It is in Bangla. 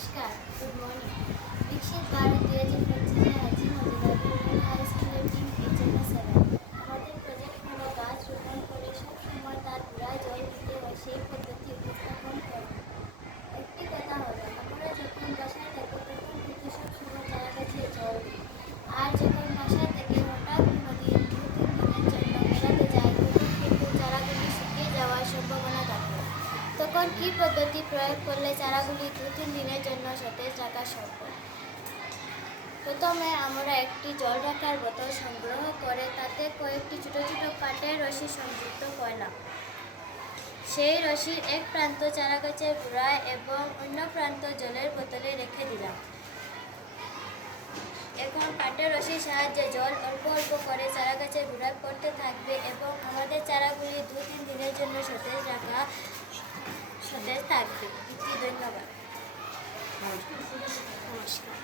नमस्कार, गुड मॉर्निंग। विकसित भारत 2025 আজি মজিলাপুর হাই স্কুলের টিম কিচেনে 7 আমাদের প্রজেক্ট হলো গাছ রোপণ করে সব সময় তার গোড়ায় জল দিতে হয় সেই পদ্ধতি উপস্থাপন করা। একটি কথা হলো আমরা যখন বাসায় থাকি তখন কিন্তু সব সময় চারা গাছে জল দিই, আর যখন বাসা থেকে হঠাৎ কোনোদিন 2-3 দিনের জন্য বেড়াতে যাই তখন কিন্তু চারাগুলি শুকিয়ে যাওয়ার সম্ভাবনা থাকে। তখন কি পদ্ধতি প্রয়োগ করলে চারাগুলি 2-3 দিনের জন্য সতেজ রাখা সম্ভব? প্রথমে আমরা একটি জল রাখার বোতল সংগ্রহ করে তাতে কয়েকটি ছোট ছোট কাঠের রশি সংযুক্ত করলাম। সেই রশির এক প্রান্ত চারা গাছের গোড়ায় এবং অন্য প্রান্ত জলের বোতলে রেখে দিলাম। এখন কাঠের রশির সাহায্যে জল অল্প অল্প করে চারা গাছের গোড়ায় পড়তে থাকবে এবং আমাদের চারাগুলি 2-3 দিনের জন্য সতেজ থাকবে। ধন্যবাদ। নমস্কার।